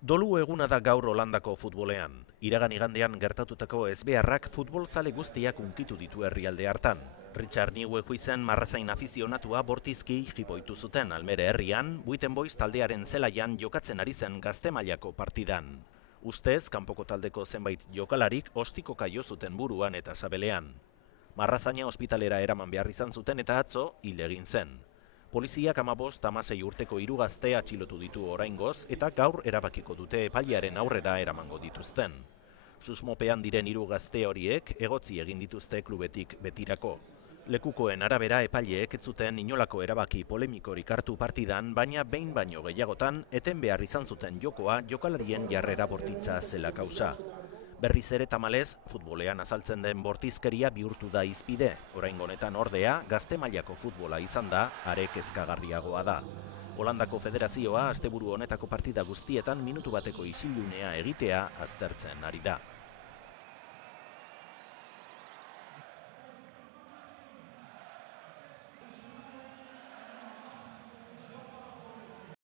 Dolu eguna da gaur Holandako futbolean. Iragan igandean gertatutako ezbeharrak futbolzale guztiak hunkitu ditu herrialde hartan. Richard Nieuwenhuizen marrazain afizionatua bortizki jipoitu zuten Almere herrian, Buitenboiz taldearen zelaian jokatzen ari zen gazte mailako partidan. Ustez, kanpoko taldeko zenbait jokalarik ostikoka jo zuten buruan eta sabelean. Marrazaina ospitalera eraman behar izan zuten eta atzo hil egin zen. Poliziak 15-16 urteko 3 gazte atxilotu ditu oraingoz eta gaur erabakiko dute epailearen aurrera eramango dituzten. Susmopean diren 3 gazte horiek egotzi egin dituzte klubetik betirako. Lekukoen arabera epaileek ez zuten inolako erabaki polemikorik hartu partidan, baina behin baino gehiagotan eten behar izan zuten jokoa jokalarien jarrera bortitza zela kausa. Berriz ere tamalez, futbolean azaltzen den bortizkeria bihurtu da izpide. Oraingo honetan ordea, gazte mailako futbola izan da, are kezkagarriagoa da. Holandako Federazioa asteburu honetako partida guztietan minutu bateko isilunea egitea aztertzen ari da.